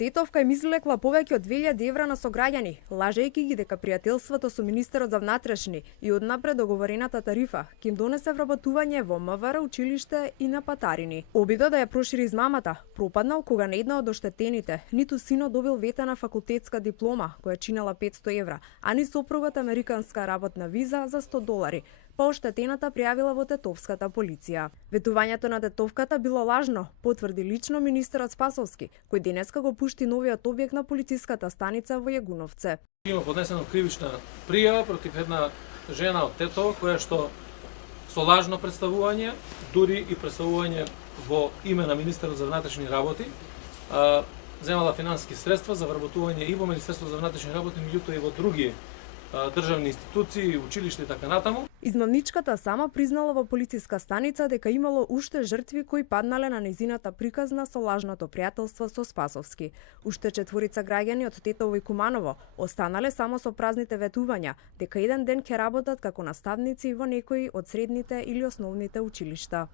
Тетовка им излекла повеќе од 2000 евра на сограѓани, лажејќи ги дека пријателството со министерот за внатрешни и однапред договорената тарифа ќе им донесе вработување во МВР, училиште и на патарини. Обидот да ја прошири измамата пропаднал кога не една од оштетените ниту синот добил ветена факултетска диплома која чинела 500 евра, а ни сопругот американска работна виза за $100. Па оштетената пријавила во тетовската полиција. Ветувањето на тетовката било лажно, потврди лично министерот Спасовски, кој денеска го пушти новиот објект на полициската станица во Јагуновце. Има поднесена кривична пријава против една жена од Тетово која што со лажно представување, дури и представување во име на министерот за внатрешни работи, земала финансиски средства за вработување и во Министерството за внатрешни работи, меѓутоа и во други државни институции, училишта и така натаму. Измамничката сама признала во полициска станица дека имало уште жртви кои паднале на нејзината приказна со лажното пријателство со Спасовски. Уште 4 граѓани од Тетово и Куманово останале само со празните ветувања дека еден ден ќе работат како наставници во некои од средните или основните училишта.